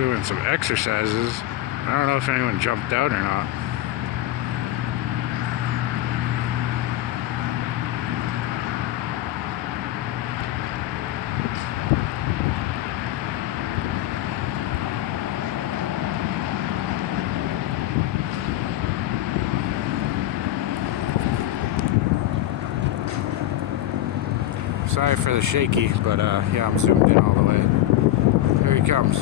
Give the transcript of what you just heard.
doing some exercises. I don't know if anyone jumped out or not. Sorry for the shaky, but yeah, I'm zoomed in all the way. Here he comes.